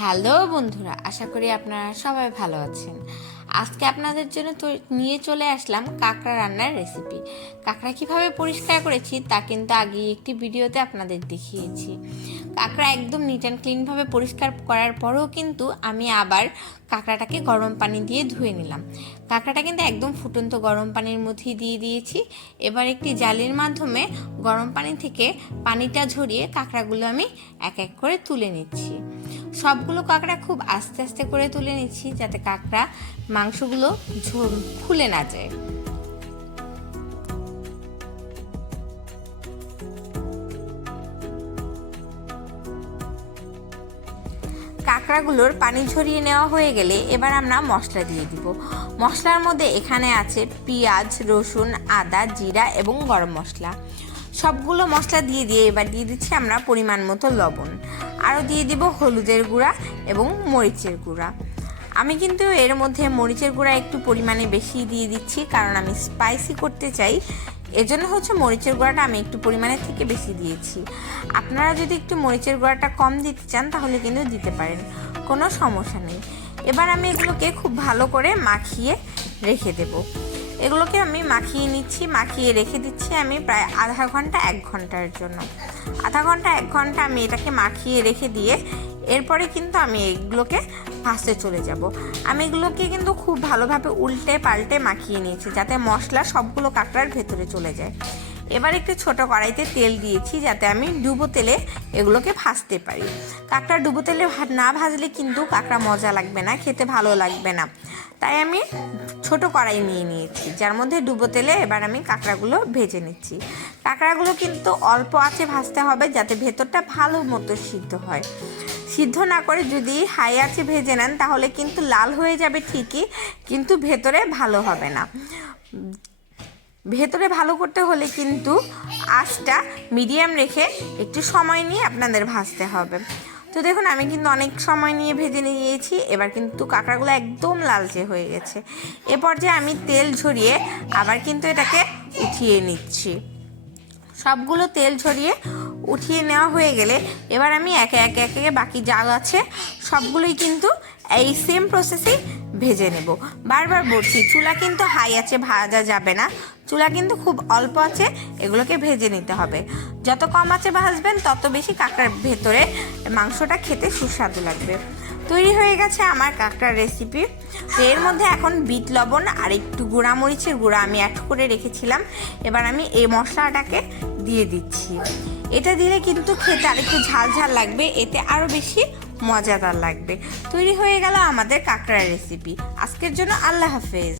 Hello বন্ধুরা, আশা করি আপনারা সবাই ভালো আছেন। আজকে আপনাদের জন্য নিয়ে চলে আসলাম কাঁকড়া রান্নার রেসিপি। কাঁকড়া কিভাবে পরিষ্কার করেছি তা কিন্তু আগে একটি ভিডিওতে আপনাদের দেখিয়েছি। কাঁকড়া একদম নিট অ্যান্ড ক্লিনভাবে পরিষ্কার করার পরেও কিন্তু আমি আবার কাঁকড়াটাকে গরম পানি দিয়ে ধুয়ে নিলাম। কাঁকড়াটা কিন্তু একদম ফুটন্ত গরম পানির মধ্যে দিয়ে দিয়েছি। এবার একটি জালির মাধ্যমে গরম পানি থেকে পানিটা ঝরিয়ে কাঁকড়াগুলো আমি এক এক করে তুলে নিচ্ছি। সবগুলো কাঁকড়া খুব আস্তে আস্তে করে তুলে নিচ্ছি, যাতে কাঁকড়া মাংসগুলো খুলে না যায়। কাঁকড়াগুলোর পানি ঝরিয়ে নেওয়া হয়ে গেলে এবার আমরা মশলা দিয়ে দিব। মশলার মধ্যে এখানে আছে পেঁয়াজ, রসুন, আদা, জিরা এবং গরম মশলা। সবগুলো মশলা দিয়ে এবার দিয়ে দিচ্ছি আমরা পরিমাণ মতো লবণ। আরও দিয়ে দিব হলুদের গুঁড়া এবং মরিচের গুঁড়া। আমি কিন্তু এর মধ্যে মরিচের গুঁড়া একটু পরিমাণে বেশি দিয়ে দিচ্ছি, কারণ আমি স্পাইসি করতে চাই। এজন্য মরিচের গুঁড়াটা আমি একটু পরিমাণের থেকে বেশি দিয়েছি। আপনারা যদি একটু মরিচের গুঁড়াটা কম দিতে চান তাহলে কিন্তু দিতে পারেন, কোনো সমস্যা নেই। এবার আমি এগুলোকে খুব ভালো করে মাখিয়ে রেখে দেব। এগুলোকে আমি মাখিয়ে নিচ্ছি, মাখিয়ে রেখে দিচ্ছি আমি প্রায় আধা ঘন্টা 1 ঘন্টার জন্য। আধা ঘন্টা 1 ঘন্টা আমি এটাকে মাখিয়ে রেখে দিয়ে এরপরে কিন্তু আমি এগুলোকে ভাজতে চলে যাব। আমি এগুলোকে কিন্তু খুব ভালোভাবে উল্টে পাল্টে মাখিয়ে নিয়েছি, যাতে মশলা সবগুলো কাঁকড়ার ভেতরে চলে যায়। এবার একটু ছোট কড়াইতে তেল দিয়েছি, যাতে আমি ডুবো তেলে এগুলোকে ভাজতে পারি। কাঁকড়া ডুবো তেলে না ভাজলে কিন্তু কাঁকড়া মজা লাগবে না, খেতে ভালো লাগবে না। তাই আমি ছোট কড়াই নিয়ে নিয়েছি, যার মধ্যে ডুবো তেলে এবার আমি কাঁকড়াগুলো ভেজে নিচ্ছি। কাঁকড়াগুলো কিন্তু অল্প আঁচে ভাজতে হবে, যাতে ভেতরটা ভালো মতো সিদ্ধ হয়। সিদ্ধ না করে যদি হাই আঁচে ভেজে নেন তাহলে কিন্তু লাল হয়ে যাবে ঠিকই, কিন্তু ভেতরে ভালো হবে না। ভেতরে ভালো করতে হলে কিন্তু আঁচটা মিডিয়াম রেখে একটু সময় নিয়ে আপনাদের ভাজতে হবে। তো দেখুন, আমি কিন্তু অনেক সময় নিয়ে ভেজে নিয়েছি। এবার কিন্তু কাঁকড়াগুলো একদম লালচে হয়ে গেছে। এ পর্যায়ে আমি তেল ঝরিয়ে আবার কিন্তু এটাকে উঠিয়ে নিচ্ছি। সবগুলো তেল ঝরিয়ে উঠিয়ে নেওয়া হয়ে গেলে এবার আমি একে একে বাকি যা আছে সবগুলোই কিন্তু এই সেম প্রসেসেই ভেজে নেব। বারবার বলছি, চুলা কিন্তু হাই আছে ভাজা যাবে না, চুলা কিন্তু খুব অল্প আছে এগুলোকে ভেজে নিতে হবে। যত কম আছে ভাজবেন তত বেশি কাঁকড়ার ভেতরে মাংসটা খেতে সুস্বাদু লাগবে। তৈরি হয়ে গেছে আমার কাঁকড়ার রেসিপি। তো এর মধ্যে এখন বিট লবণ আর একটু গুঁড়া মরিচের গুঁড়া আমি অ্যাড করে রেখেছিলাম। এবার আমি এই মশলাটাকে দিয়ে দিচ্ছি। এটা দিলে কিন্তু খেতে আর একটু ঝাল ঝাল লাগবে, এতে আরও বেশি মজাদার লাগবে। তৈরি হয়ে গেল আমাদের কাঁকড়ার রেসিপি। আজকের জন্য আল্লাহ হাফেজ।